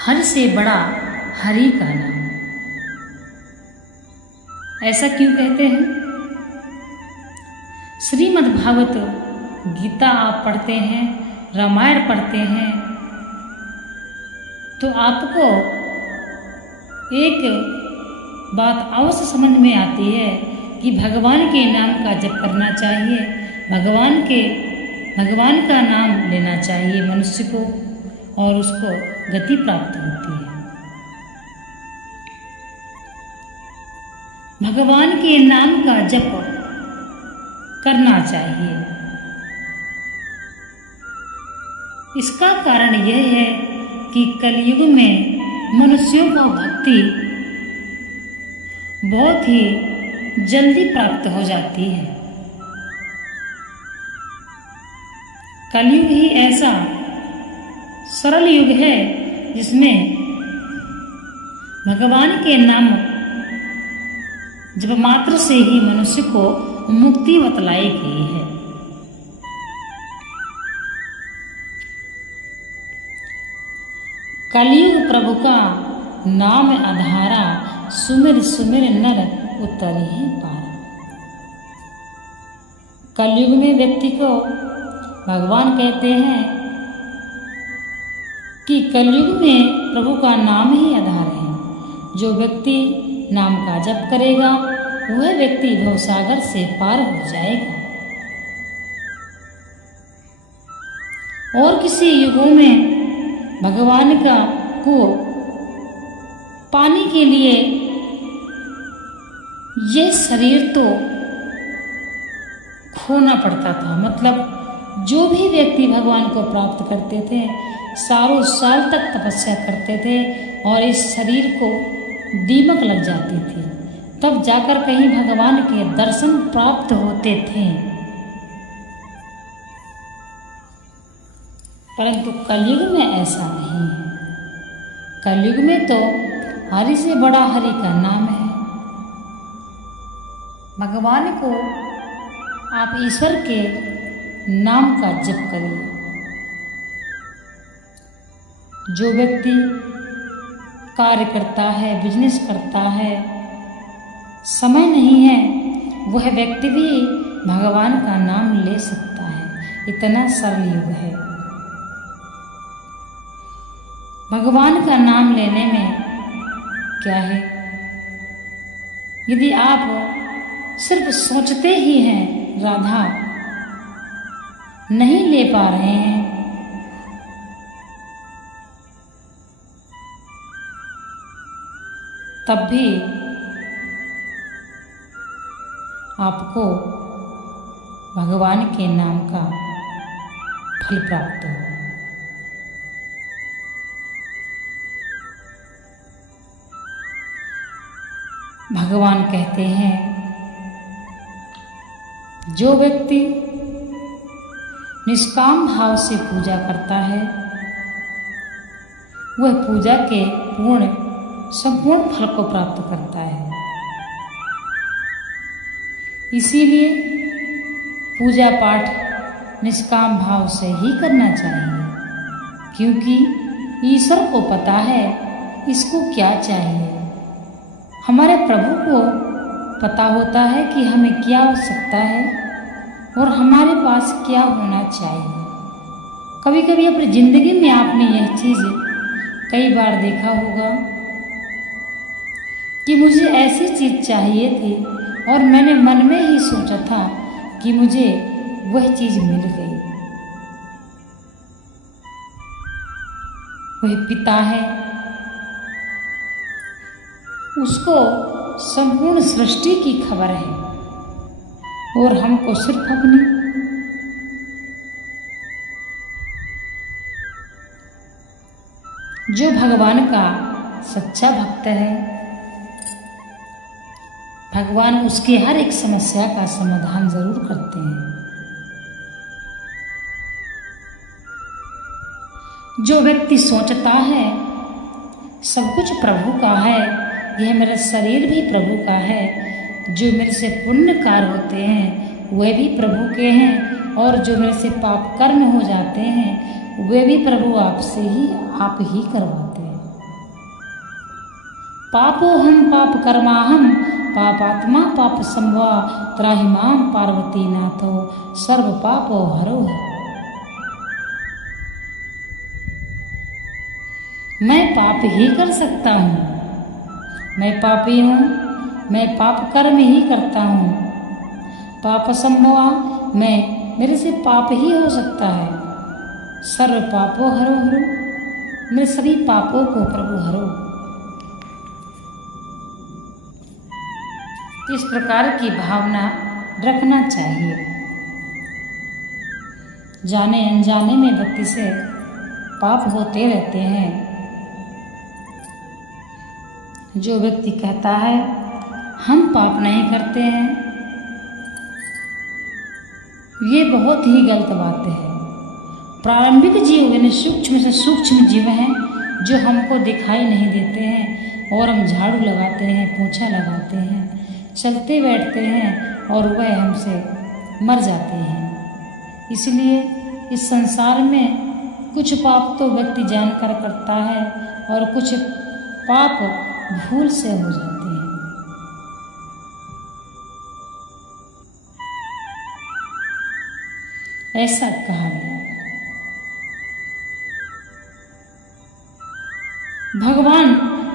हर से बड़ा हरि का नाम। ऐसा क्यों कहते हैं? श्रीमद् भागवत गीता आप पढ़ते हैं, रामायण पढ़ते हैं, तो आपको एक बात अवश्य समझ में आती है कि भगवान के नाम का जप करना चाहिए, भगवान का नाम लेना चाहिए मनुष्य को, और उसको गति प्राप्त होती है। भगवान के नाम का जप करना चाहिए। इसका कारण यह है कि कलयुग में मनुष्यों को भक्ति बहुत ही जल्दी प्राप्त हो जाती है। कलयुग ही ऐसा सरल युग है जिसमें भगवान के नाम जब मात्र से ही मनुष्य को मुक्ति बतलाई गई है। कलयुग प्रभु का नाम आधारा, सुमिर सुमिर नर उतर ही पार। कलयुग में व्यक्ति को भगवान कहते हैं कि कलयुग में प्रभु का नाम ही आधार है। जो व्यक्ति नाम का जप करेगा वह व्यक्ति भवसागर से पार हो जाएगा। और किसी युगों में भगवान को पाने के लिए यह शरीर तो खोना पड़ता था। मतलब जो भी व्यक्ति भगवान को प्राप्त करते थे सालों साल तक तपस्या करते थे और इस शरीर को दीमक लग जाती थी, तब जाकर कहीं भगवान के दर्शन प्राप्त होते थे। परंतु कलयुग में ऐसा नहीं है। कलयुग में तो हरि से बड़ा हरि का नाम है। भगवान को आप ईश्वर के नाम का जप करिए। जो व्यक्ति कार्य करता है, बिजनेस करता है, समय नहीं है, वह व्यक्ति भी भगवान का नाम ले सकता है। इतना सरल युग है। भगवान का नाम लेने में क्या है? यदि आप सिर्फ सोचते ही हैं राधा नहीं ले पा रहे हैं, तब भी आपको भगवान के नाम का फल प्राप्त हो। भगवान कहते हैं जो व्यक्ति निष्काम भाव से पूजा करता है वह पूजा के संपूर्ण फल को प्राप्त करता है। इसीलिए पूजा पाठ निष्काम भाव से ही करना चाहिए, क्योंकि ईश्वर को पता है इसको क्या चाहिए। हमारे प्रभु को पता होता है कि हमें क्या आवश्यकता है और हमारे पास क्या होना चाहिए। कभी कभी अपनी जिंदगी में आपने यह चीज़ कई बार देखा होगा कि मुझे ऐसी चीज़ चाहिए थी और मैंने मन में ही सोचा था कि मुझे वह चीज़ मिल गई। वह पिता है, उसको संपूर्ण सृष्टि की खबर है और हमको सिर्फ अपनी। जो भगवान का सच्चा भक्त है, भगवान उसके हर एक समस्या का समाधान जरूर करते हैं। जो व्यक्ति सोचता है सब कुछ प्रभु का है, यह मेरा शरीर भी प्रभु का है, जो मेरे से पुण्य कार्य होते हैं वे भी प्रभु के हैं, और जो मेरे से पाप कर्म हो जाते हैं वे भी प्रभु आप ही करवाते हैं। पापोहम पाप कर्माहम पापात्मा पाप संभवा त्राहिमाम पार्वती नाथो सर्व पापो हरो। मैं पाप ही कर सकता हूँ, मैं पापी हूँ, मैं पाप कर्म ही करता हूँ। पाप संभवा, मेरे से पाप ही हो सकता है। सर्व पापो हरो हरो, मेरे सभी पापों को प्रभु हरो। इस प्रकार की भावना रखना चाहिए। जाने अनजाने में व्यक्ति से पाप होते रहते हैं। जो व्यक्ति कहता है हम पाप नहीं करते हैं, ये बहुत ही गलत बात है। प्रारंभिक जीव यानी सूक्ष्म से सूक्ष्म जीव हैं जो हमको दिखाई नहीं देते हैं और हम झाड़ू लगाते हैं, पोछा लगाते हैं, चलते बैठते हैं और वह हमसे मर जाते हैं। इसलिए इस संसार में कुछ पाप तो व्यक्ति जानकर करता है और कुछ पाप भूल से हो जाते हैं। ऐसा कहा गया। भगवान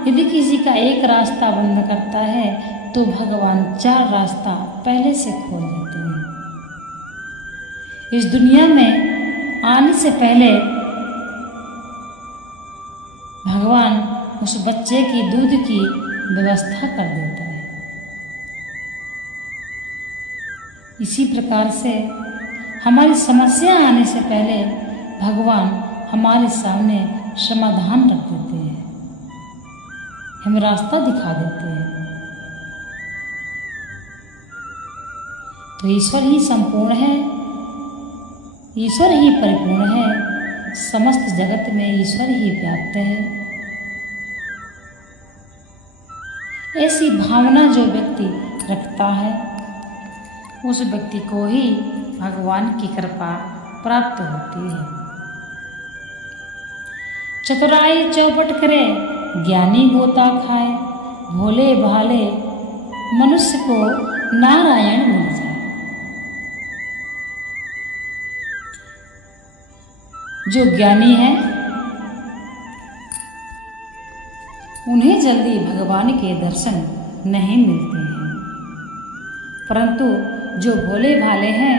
यदि किसी का एक रास्ता बंद करता है तो भगवान 4 रास्ता पहले से खोल देते हैं। इस दुनिया में आने से पहले भगवान उस बच्चे की दूध की व्यवस्था कर देता है। इसी प्रकार से हमारी समस्या आने से पहले भगवान हमारे सामने समाधान रख देते हैं, हमें रास्ता दिखा देते हैं। तो ईश्वर ही संपूर्ण है, ईश्वर ही परिपूर्ण है, समस्त जगत में ईश्वर ही व्याप्त है। ऐसी भावना जो व्यक्ति रखता है उस व्यक्ति को ही भगवान की कृपा प्राप्त होती है। चतुराई चौपट करे, ज्ञानी गोता खाए, भोले भाले मनुष्य को नारायण मिल जाए। जो ज्ञानी है उन्हें जल्दी भगवान के दर्शन नहीं मिलते हैं, परंतु जो भोले भाले हैं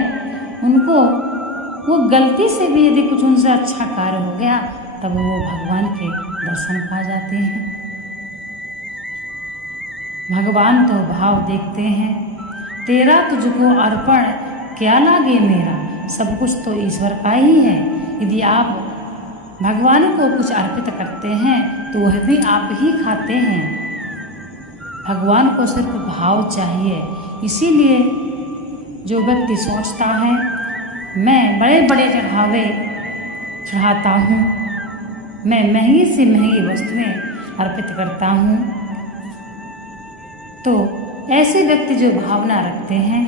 उनको वो गलती से भी यदि कुछ उनसे अच्छा कार्य हो गया तब वो भगवान के दर्शन पा जाते हैं। भगवान तो भाव देखते हैं, तेरा तुझको अर्पण क्या लागे मेरा, सब कुछ तो ईश्वर का ही है। यदि आप भगवान को कुछ अर्पित करते हैं तो वह भी आप ही खाते हैं। भगवान को सिर्फ भाव चाहिए। इसीलिए जो व्यक्ति सोचता है मैं बड़े बड़े चढ़ावे चढ़ाता हूँ, मैं महंगी से महंगी वस्तुएं अर्पित करता हूँ, तो ऐसे व्यक्ति जो भावना रखते हैं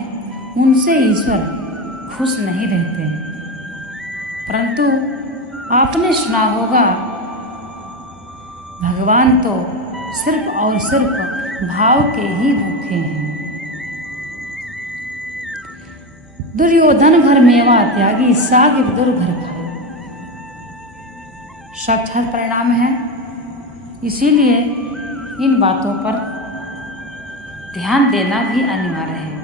उनसे ईश्वर खुश नहीं रहते। परंतु आपने सुना होगा भगवान तो सिर्फ और सिर्फ भाव के ही भूखे हैं। दुर्योधन घर मेवा त्यागी, साग विदुर घर खाए। साक्षात परिणाम है। इसीलिए इन बातों पर ध्यान देना भी अनिवार्य है।